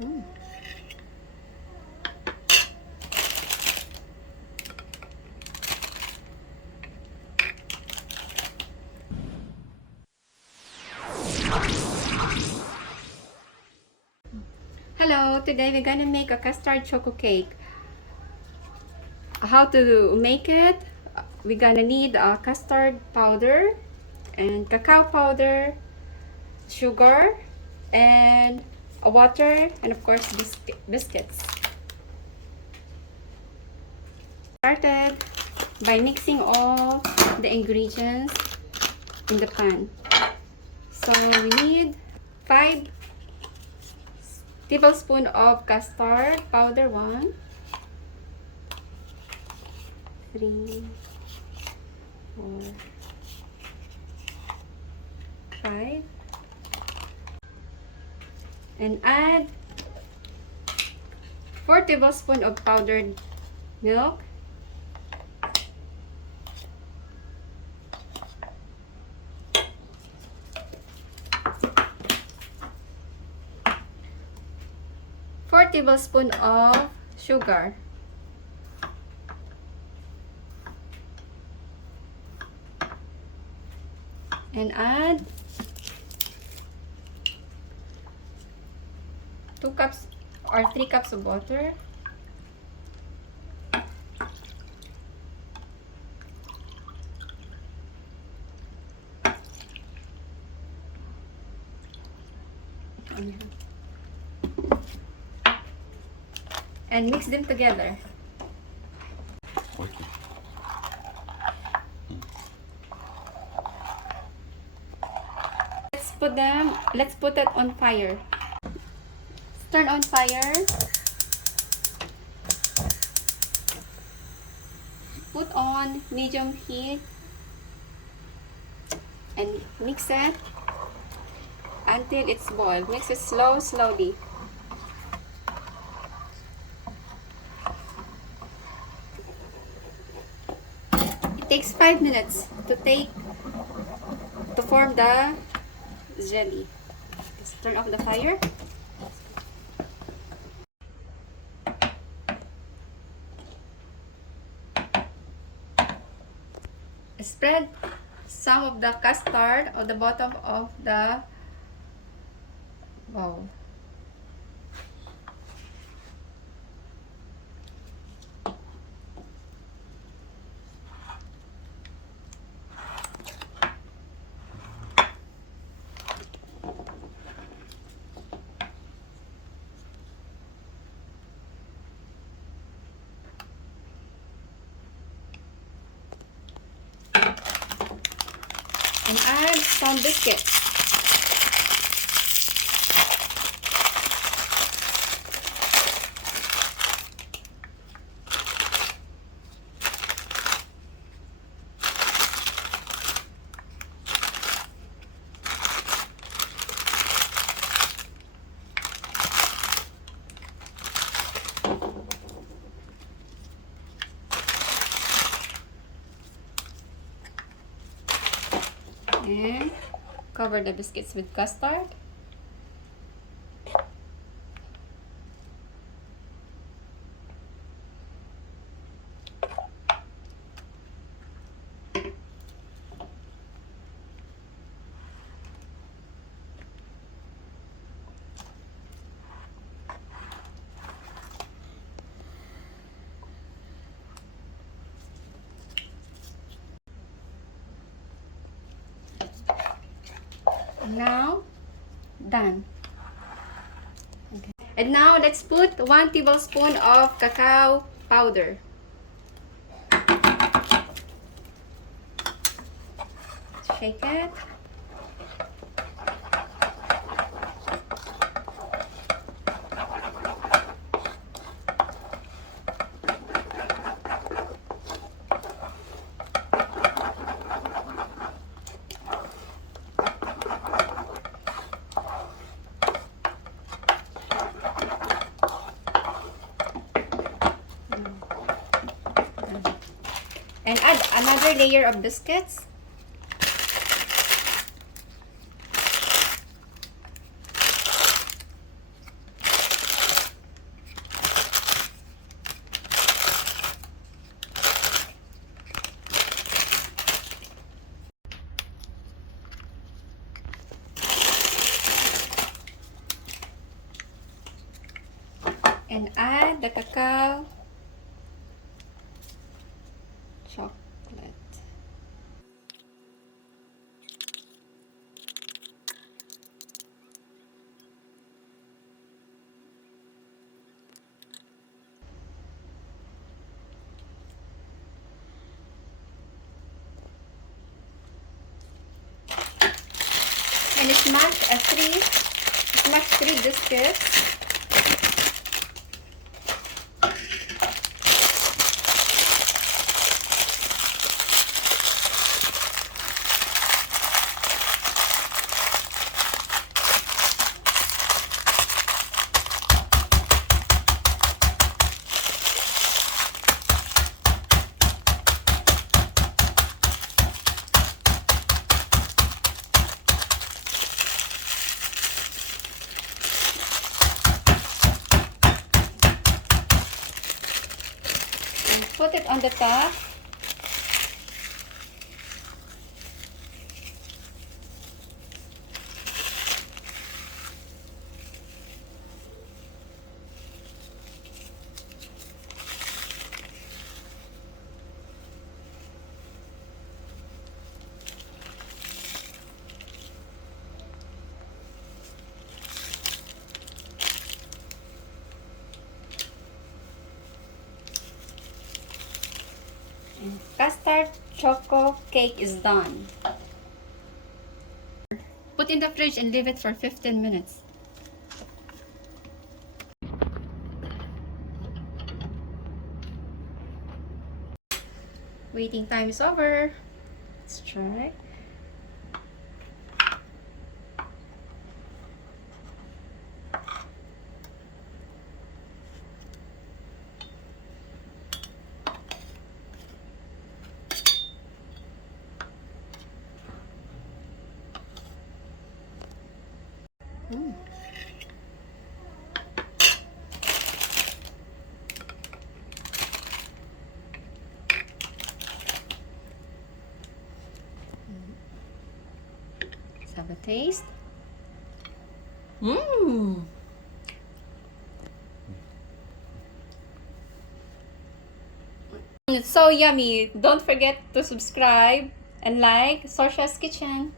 Mm. Hello, today we're gonna make a custard choco cake. How to make it? We're gonna need a custard powder and cacao powder, sugar, and water, and of course biscuits. Started by mixing all the ingredients in the pan. So we need 5 tablespoons of custard powder. 1, 3, 4, 5, and add 4 tablespoons of powdered milk, tablespoons of sugar, and add 2 cups or 3 cups of water, and mix them together. Okay. Let's put it on fire. Turn on fire. Put on medium heat and mix it until it's boiled. Mix it slowly. It takes 5 minutes to form the jelly. Let's turn off the fire. Spread some of the custard on the bottom of the bowl. And add some biscuits. And cover the biscuits with custard. Now, done. Okay. And now let's put 1 tablespoon of cacao powder. Shake it. And add another layer of biscuits. And add the cacao chocolate. And smash three biscuits. Put it on the top. Custard choco cake is done. Put in the fridge and leave it for 15 minutes. Waiting time is over. Let's try. Let's have a taste. It's so yummy. Don't forget to subscribe and like Sorsha's Kitchen.